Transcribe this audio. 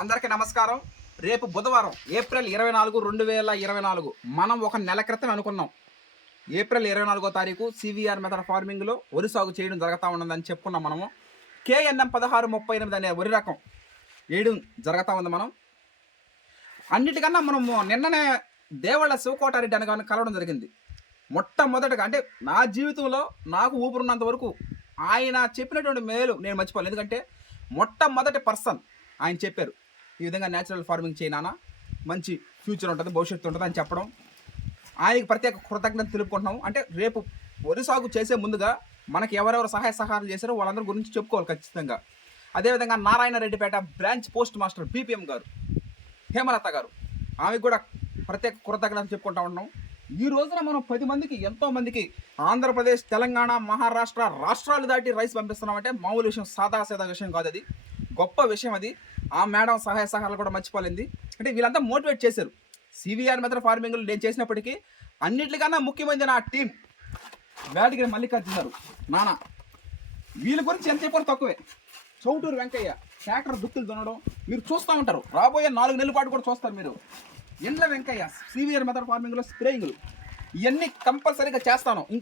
అందరికీ నమస్కారం. రేపు బుధవారం ఏప్రిల్ 24, 2024 మనం ఒక నెల క్రితం అనుకున్నాం. ఏప్రిల్ 24వ తారీఖు సివిఆర్ మెథడ్ ఫార్మింగ్లో వరి సాగు చేయడం జరుగుతూ ఉన్నదని చెప్పుకున్నాం మనము. కేఎన్ఎం 1638 అనే వరి రకం వేయడం జరుగుతూ ఉంది. మనం అన్నిటికన్నా మనము నిన్ననే దేవళ్ళ శివకోటారెడ్డి అనగానే కలవడం జరిగింది. మొట్టమొదటిగా అంటే నా జీవితంలో నాకు ఊపిరున్నంత వరకు ఆయన చెప్పినటువంటి మేలు నేను మర్చిపోలేదు. ఎందుకంటే మొట్టమొదటి పర్సన్ ఆయన చెప్పారు, ఈ విధంగా న్యాచురల్ ఫార్మింగ్ చేయనా మంచి ఫ్యూచర్ ఉంటుంది, భవిష్యత్తు ఉంటుంది అని చెప్పడం. ఆయనకి ప్రత్యేక కృతజ్ఞత తెలుపుకుంటున్నాం. అంటే రేపు వరి సాగు చేసే ముందుగా మనకి ఎవరెవరు సహాయ సహకారాలు చేశారో వాళ్ళందరి గురించి చెప్పుకోవాలి ఖచ్చితంగా. అదేవిధంగా Narayana Reddipeta branch post master BPM గారు, హేమలత గారు, ఆమెకు కూడా ప్రత్యేక కృతజ్ఞతలు చెప్పుకుంటా ఉన్నాం. ఈ రోజున మనం 10 మందికి, ఎంతో మందికి ఆంధ్రప్రదేశ్, తెలంగాణ, మహారాష్ట్ర రాష్ట్రాలు దాటి రైస్ పంపిస్తున్నామంటే మామూలు విషయం, సాదా విషయం కాదు. అది గొప్ప విషయం. అది ఆ మేడం సహాయ సహకారాలు కూడా మర్చిపోలేంది. అంటే వీళ్ళంతా మోటివేట్ చేశారు. సివిఆర్ మెథడ్ ఫార్మింగ్లో నేను చేసినప్పటికీ అన్నిటికన్నా ముఖ్యమైనది నా టీం. వేటగిరి మల్లికార్జున గారు, నాన్న, వీళ్ళ గురించి ఎంత చెప్పారు తక్కువే. చౌటూరు వెంకయ్య ట్రాక్టర్ దుక్కులు దున్నడం మీరు చూస్తూ ఉంటారు. రాబోయే 4 నెలల పాటు కూడా చూస్తారు మీరు. ఇండ్ల వెంకయ్య సివిఆర్ మెథడ్ ఫార్మింగ్లో స్ప్రేయింగ్లు ఇవన్నీ కంపల్సరీగా చేస్తాను.